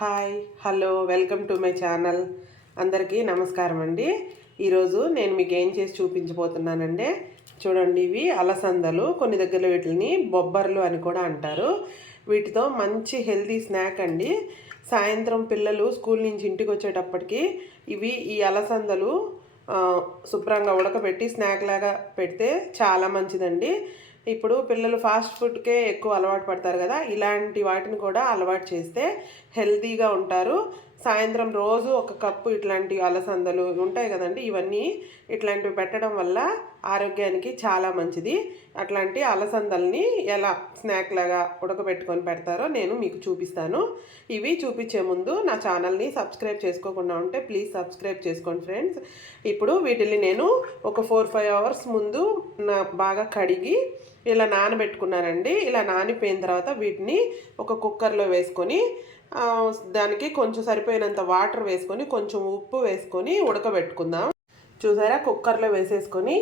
Hi hello welcome to my channel. అందరికీ నమస్కారం అండి. ఈరోజు నేను మీకు ఏం చేసి చూపించబోతున్నానంటే, చూడండి, ఇవి అలసందలు, కొన్ని దగ్గర వీటిని బొబ్బర్లు అని కూడా అంటారు. వీటితో మంచి హెల్తీ స్నాక్ అండి. సాయంత్రం పిల్లలు స్కూల్ నుంచి ఇంటికి వచ్చేటప్పటికి ఈ అలసందలు శుభ్రంగా ఉడకబెట్టి స్నాక్ లాగా పెడితే చాలా మంచిదండి. ఇప్పుడు పిల్లలు ఫాస్ట్ ఫుడ్కే ఎక్కువ అలవాటు పడతారు కదా, ఇలాంటి వాటిని కూడా అలవాటు చేస్తే హెల్తీగా ఉంటారు. సాయంత్రం రోజు ఒక కప్పు ఇట్లాంటి అలసందలు ఉంటాయి కదండి, ఇవన్నీ ఇట్లాంటివి పెట్టడం వల్ల ఆరోగ్యానికి చాలా మంచిది. అట్లాంటి అలసందల్ని ఎలా స్నాక్ లాగా ఉడకబెట్టుకొని పెడతారో నేను మీకు చూపిస్తాను. ఇవి చూపించే ముందు నా ఛానల్ని సబ్స్క్రైబ్ చేసుకోకుండా ఉంటే ప్లీజ్ సబ్స్క్రైబ్ చేసుకోండి ఫ్రెండ్స్. ఇప్పుడు వీటిని నేను ఒక 4-5 అవర్స్ ముందు బాగా కడిగి ఇలా నానబెట్టుకున్నానండి. ఇలా నానిపోయిన తర్వాత వీటిని ఒక కుక్కర్లో వేసుకొని దానికి కొంచెం సరిపోయినంత వాటర్ వేసుకొని కొంచెం ఉప్పు వేసుకొని ఉడకబెట్టుకుందాం. చూసారా, కుక్కర్లో వేసేసుకొని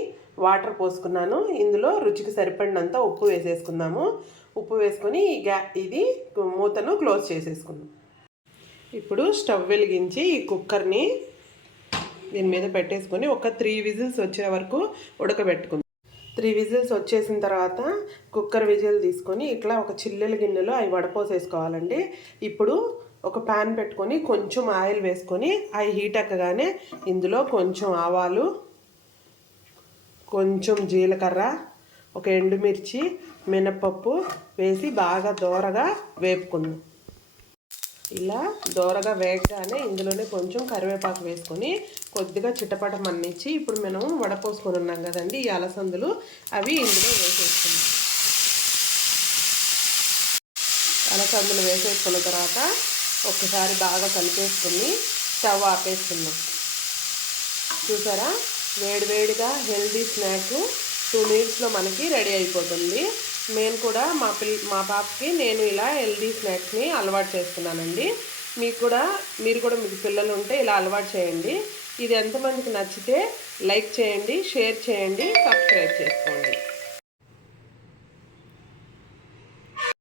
వాటర్ పోసుకున్నాను. ఇందులో రుచికి సరిపడినంత ఉప్పు వేసేసుకుందాము. ఉప్పు వేసుకొని ఇది మూతను క్లోజ్ చేసేసుకుందాం. ఇప్పుడు స్టవ్ వెలిగించి ఈ కుక్కర్ని దీని మీద పెట్టేసుకొని ఒక 3 విజిల్స్ వచ్చే వరకు ఉడకబెట్టుకుందాం. 3 విజిల్స్ వచ్చేసిన తర్వాత కుక్కర్ విజిల్ తీసుకొని ఇట్లా ఒక చిల్లెల గిన్నెలో అవి వడపోసేసుకోవాలండి. ఇప్పుడు ఒక ప్యాన్ పెట్టుకొని కొంచెం ఆయిల్ వేసుకొని అవి హీట్ ఎక్కగానే ఇందులో కొంచెం ఆవాలు, కొంచెం జీలకర్ర, ఒక ఎండుమిర్చి, మినపప్పు వేసి బాగా దోరగా వేపుకుందాం. ఇలా దోరగా వేగగానే ఇందులోనే కొంచెం కరివేపాకు వేసుకొని కొద్దిగా చిటపటమన్నిచ్చి ఇప్పుడు మనం వడపోసుకొని ఉన్నాం కదండి ఈ అలసందులు, అవి ఇందులో వేసేసుకుందాం. అలసందులు వేసేసుకున్న తర్వాత ఒక్కసారి బాగా కలిపేసుకుని స్టవ్ ఆపేసుకుందాం. చూసారా, వేడివేడిగా హెల్దీ స్నాక్ 2 మినిట్స్లో మనకి రెడీ అయిపోతుంది. నేను కూడా మా పాపకి నేను ఇలా హెల్దీ స్నాక్స్ని అలవాటు చేస్తున్నానండి. మీరు కూడా మీకు పిల్లలు ఉంటే ఇలా అలవాటు చేయండి. ఇది ఎంతమందికి నచ్చితే లైక్ చేయండి, షేర్ చేయండి, సబ్స్క్రైబ్ చేసుకోండి.